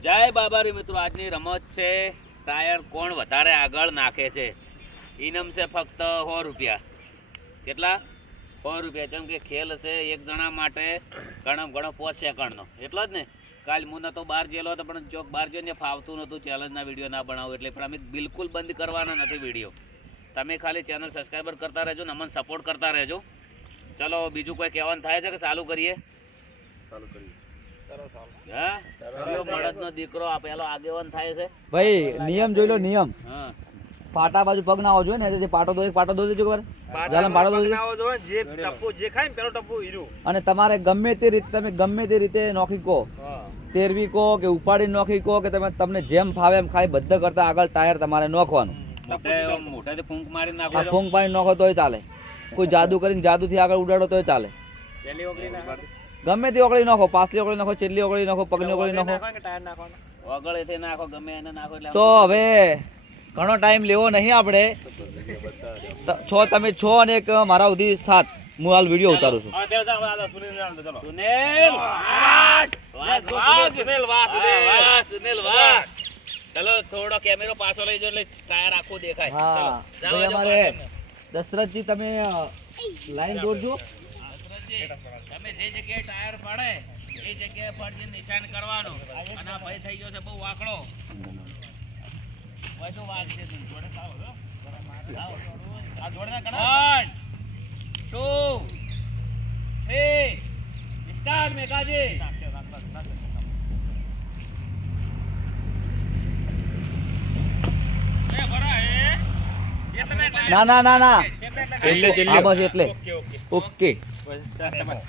જય બાબારી મિત્રો, આજની રમત છે ટાયર કોણ વધારે આગળ નાખે છે. ઇનામ છે ફક્ત 100 રૂપિયા. કેટલા? 100 રૂપિયા. જેમ કે ખેલ છે એક જણા માટે ઘણો 5 સેકન્ડનો, એટલો જ ને. કાલ હું તો બહાર ગયેલો હતો, પણ ચોક બહાર જઈને ફાવતું નહોતું, ચેલેન્જના વિડીયો ના બનાવું એટલે. પણ અમે બિલકુલ બંધ કરવાના નથી વિડીયો. તમે ખાલી ચેનલ સબસ્ક્રાઈબર કરતા રહેજો ને અમને સપોર્ટ કરતા રહેજો. ચલો, બીજું કોઈ કહેવાનું થાય છે કે ચાલુ કરીએ? દીકરો આ પેલો આગેવાન થાય છે ભાઈ. નિયમ જોઈ લો, નિયમ. હા, પાટા બાજુ પગ ના આવવો જોઈએ ને. જે પાટો દો, પાટો દો દેજો. અને તમારે ગમે તે રીતે તમે ગમે તે રીતે નોખી કહો, તેરવી કહો કે ઉપાડી નોખી કહો કે તમે તમને જેમ ફાવે એમ ખાઈ બધા કરતા આગળ ટાયર તમારે નોખવાનું. મોઢેથી ફૂંક મારી નાખો. ફૂંક પાણી નોખો તોય ચાલે. કોઈ જાદુ કરીને જાદુથી આગળ ઉડાડો તોય ચાલે. ગમે તે ઓગળી નાખો, પાછલી ઓગળી નાખો, છેલ્લી ઓગળી નાખો, પગની ઓગળી નાખો, ઓગળેથી નાખો, ગમે એને નાખો. એટલે તો હવે ઘણો ટાઈમ લેવો નહીં આપણે. તમે છો અને એક મારા સુધી 7. હું હાલ વિડીયો ઉતારું છું. ચલો, થોડો કેમેરો પાછો લઈ જાઓ એટલે ટાયર આખું દેખાય. હા ભાઈ, અમારે દશરથજી તમે લાઈન દોરજો. તમે જે જગ્યાએ ટાયર પડે એ જગ્યાએ પર નિશાન કરવાનું. અને આ ભાઈ થઈ ગયો છે બહુ વાકડો. વધુ વાગ છે તું જોડે આવો. આ જોડે ના કણા 1 2 3 સ્ટાર્ટ મેકાજી. ના ના ના ના, હા બસ એટલે. ઓકે,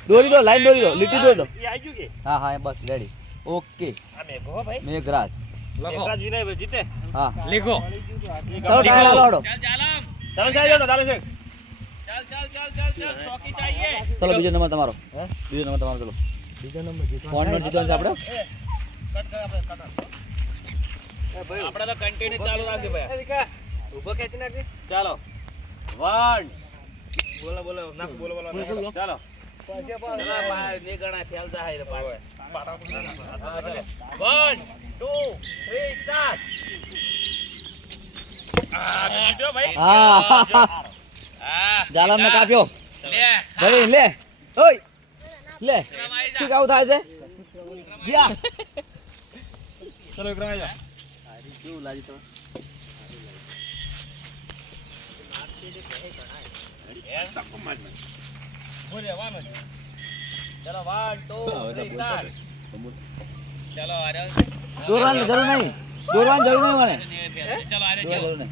દોરી દો, લાઈન દોરી દો, લીટી દોરી દો. હા હા બસ રેડી. ઓકે, મેઘરાજ. હા લીખો. ચલો ટાયર હાલો. ચલો બીજો નંબર તમારો. બીજો નંબર તમારો. ચલો બીજો નંબર ફોન નંબર જીતવાનો છે આપણે. આપણે તો કન્ટિન્યુ ચાલુ રાખજો ભાઈ. ઉભો ખેંચી નાખજે. ચાલો 1 બોલો નાખ બોલો ચાલો. ચલા ની ગણા ફેલતા હાય રે પાડે. 1 2 3 સ્ટાર્ટ. આ બીજો ભાઈ. હા જાલમ ને કાપ્યો. લે ભાઈ લે. ઓય લે. શું કાવ થાય છે? જા ચલો વિક્રમ આજો. કેવું લાગી તો? દોરવાની જરૂર નહીં. દોરવાની જરૂર નહીં મને. ચલો આરે જરૂર જાઓ નહીં.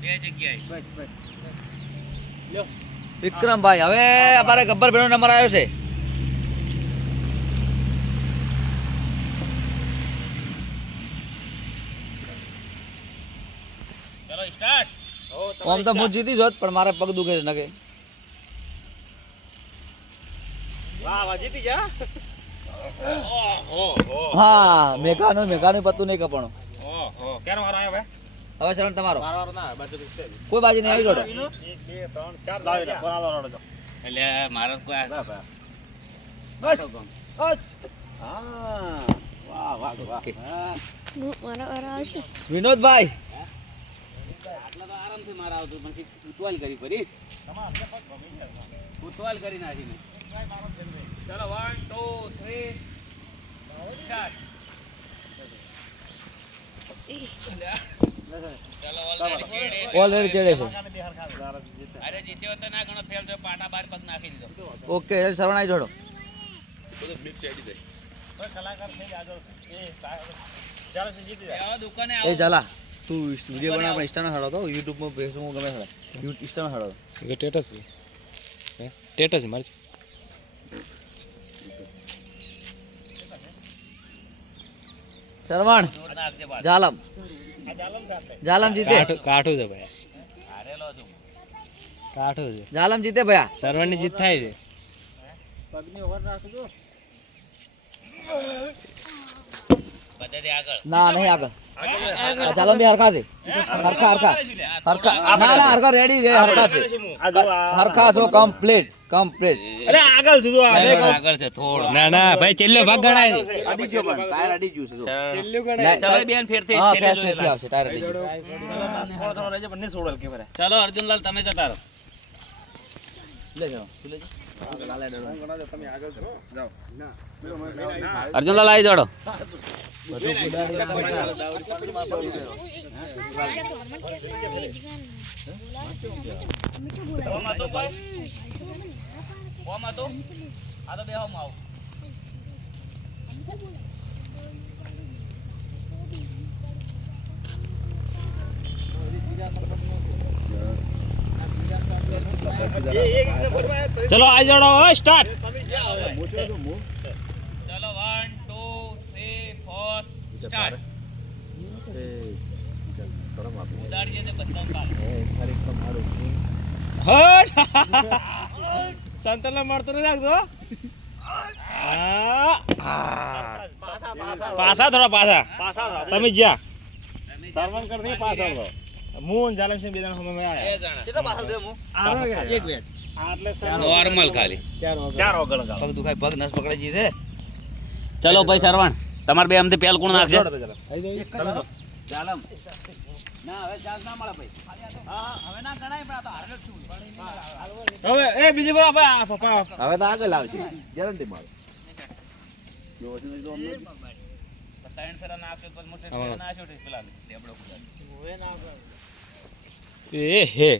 બે જગ્યાએ. વિક્રમભાઈ, હવે અમારે ગબ્બર ભેણો નંબર આવ્યો છે. ચલો સ્ટાર્ટ. આમ તો હું જીતી જોત, પણ મારે પગ દુખે છે નકે. વાહ જીતી જા. હા, મેઘાનું પતું નહીં કપણો. કેનો વારો આવ્યો ભાઈ? હવે શરણ તમારો. વારો ના બાજુ છે. કોઈ બાજુ નહીં આવી જોડો. 1 2 3 4 લાવી લે. બોલાવો રડો. એટલે મારો કોઈ આ બસ. હા વાહ વાહ વાહ. વિનોદભાઈ, આટલા તો આરામથી મારા આવતું પછી ઉતવાલ કરી પડી. ઉતવાલ કરી નાખીને. ચલો 1 2 3 સ્ટાર્ટ. ઓલરેડી ચડે છે. અરે જીત્યો તો ના ઘણો ફેલ છે. પાટા બાર પગ નાખી દીધો. ઓકે, શરણ આવી જોડો. દુકાને એ ચાલા તું વિડીયો બના આપણે ઇન્સ્ટામાં હળો તો યુટ્યુબમાં ફેસબુકમાં ગમે હળો. ઇન્સ્ટામાં હળો. એ સ્ટેટસ છે. સ્ટેટસ છે મારી. શરવણ જાલમ. જાલમ જીતે. કાઠું છે ભાઈ. હારેલો છું. કાઠું છે. જાલમ જીતે ભયા. સર્વરની જીત થાય છે. બધાથી આગળ. ના નહીં આગળ. જાલમ બી હરખા છે. હરખા ના ના હરખા રેડી છે. હરખા છે. હરખા છો કમ્પ્લીટ. કમ્પ્લીટ અરે આગળ સુધી આવે આગળ છે થોડો ના ના ભાઈ છેલ્લો ભાગ ગણાય છે. અડી ગયો પણ ટાયર અડી ગયું છે જો. ચલો બેન ફેરથી હા છેલ્લે ફેર જોઈ આવશે ટાયર અડી ગયું. થોડો થોડો રહેજે બંને સોડલ કે બરે ચલો અર્જુનલાલ તમે જતા રહો. લે જાઓ લે જાઓ. અર્જુનલાલ આવી જાડો. ચલો આ જોડો સ્ટાર્ટ ચલો 1 2 3 4 સ્ટાર્ટ. ઉડાડીએ તે બધા કાલ. હટ સંતલને મળતો નથી લાગતો પાછા થોડા પાછા તમે જ્યાં સરવન કર દે પાછા તો હું જાલમ સિંહ બેદાન હમે મે આયા બે જણા. કેટલા પાછળ દે હું એક વેટ આટલે નોર્મલ ખાલી. ચાર ઓગળ ગાવ પગ દુખાય પગ નસ પકડાઈ ગઈ છે. ચલો ભાઈ સરવણ તમારે બે અમથી પેલ કોણ નાખશે? ચાલમ ના હવે ચાન્સ ના મળે ભાઈ. હા હવે ના ગણાય પણ આ તો હારે જ છું. હવે એ બીજી વાર ભાઈ પપ્પા હવે તો આગળ આવશે ગેરંટી મારે. ત્રણ ફેરા નાખશે પછી મોટે ફેરા નાખ્યો તો પેલા લેબડો કુદાડી. એ હે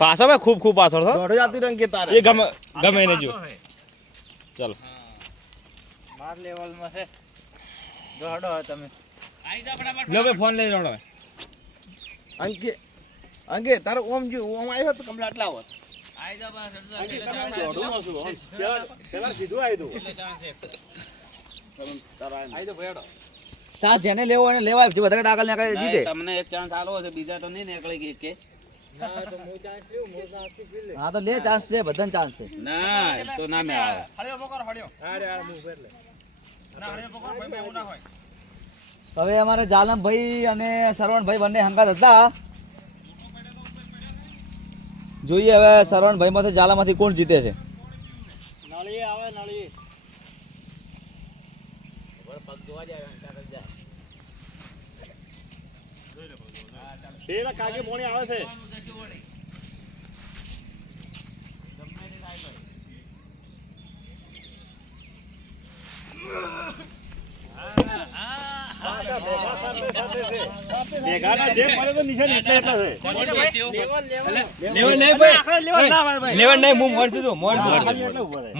પાછા ભાઈ ખૂબ ખૂબ પાછળ છો દોડો જાતી રંગ કે તારે એ ગમે ગમે એને જો ચાલો માર લેવલ માં છે દોડો તમે આઈ જા ફટાફટ. લો ભાઈ ફોન લઈ જાઓ હવે અંકે અંકે તારો ઓમ જો ઓમ આવ્યો તો કમ્પ્લીટ આટલા આવત. આઈ જા બસ પેલા સીધું આવી દઉં ચાન્સ જેને લેવો એને લેવાય છે બધા આગળ ને જીતે. તમને એક ચાન્સ આલો છે બીજા તો નહીં નીકળી ગઈ કે હા તો લે ચાન્સ લે બધાને ચાન્સ છે. ના એ તો ના મે આવે. હળિયો પકડ હળિયો અરે આ મૂવ ફેર લે ના હળિયો પકડ ભાઈ એવું ના હોય હવે અમારે જાલમભાઈ અને સરવણભાઈ બંને હંગાત હતા. જોઈએ હવે સરવણભાઈ માંથી જાલામાંથી કોણ જીતે છે. નળી આવે નળી પેલા કાગે પોણી આવે છે મેઘાના જે પડે તો નિશાન એટલે એટલા છે લેવલ નહીં ભાઈ લેવલ ના ભાઈ લેવલ નહીં હું મોર છું જો મોર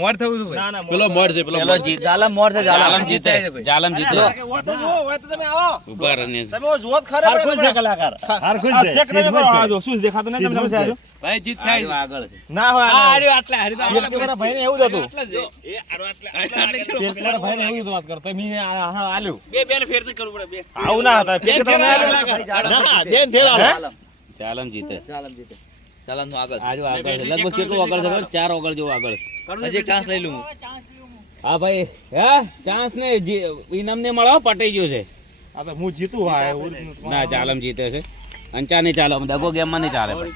મોર થવું છું ના ના પેલો મોર છે પેલો જીત જાલમ મોર છે જાલમ જીતે જાલમ જીતો હોય તો તમે આવો ઉપર અને તમે જોત ખરે હરખું છે કલાકાર હરખું છે ચેક કરી બરો આ જો શું દેખાતું નહીં તમને સમજાય ભાઈ જીત થાય આગળ છે. ના હોય આ આર્યો આટલા હારી તો પેલા ભાઈને એવું જ હતું એ આરો આટલા પેલા ભાઈને એવું જ વાત કરતો મી આલ્યું બે બેન ફેરથી કરવું પડે બે. આવું ના હતા ફેર તો ના ના બેન ફેર જાલમ જાલમ જીતે. જાલમ જીતે. જાલમ નું આગળ આજુ આગળ છે લગભગ કેટલું આગળ છે ખબર? 4 આગળ જેવું આગળ છે. છે હજી એક ચાન્સ લઈ લઉં હું. હા ભાઈ હે ચાન્સ ને ઇનામ ને મળો પટાઈ ગયું છે. આ તો હું જીતું હા એવું ના જાલમ જીતે છે. અંચા નહીં ચાલે દગો ગેમ માં નહીં ચાલે ભાઈ.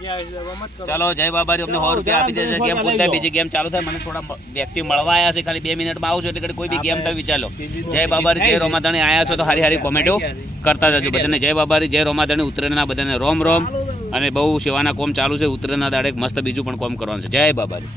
ચાલો જય બાબારી અમને 100 રૂપિયા આપી દેશે ગેમ પૂરતા બીજી ગેમ ચાલુ થાય મને થોડા વ્યક્તિ મળવા આવ્યા છે ખાલી 2 મિનિટમાં આવું છું એટલે ઘડી કોઈ બી ગેમ થાય વિચારો જય બાબારી જય રોમાધણી આયા છો તો હારી હારી કોમેન્ટો કરતા જજો બધાને જય બાબારી જય રોમાધણી ઉત્તરાયણના બધાને રોમ રોમ અને બહુ સેવાના કોમ ચાલુ છે ઉત્તરાયણના દાડે મસ્ત બીજું પણ કોમ કરવાનું છે જય બાબારી.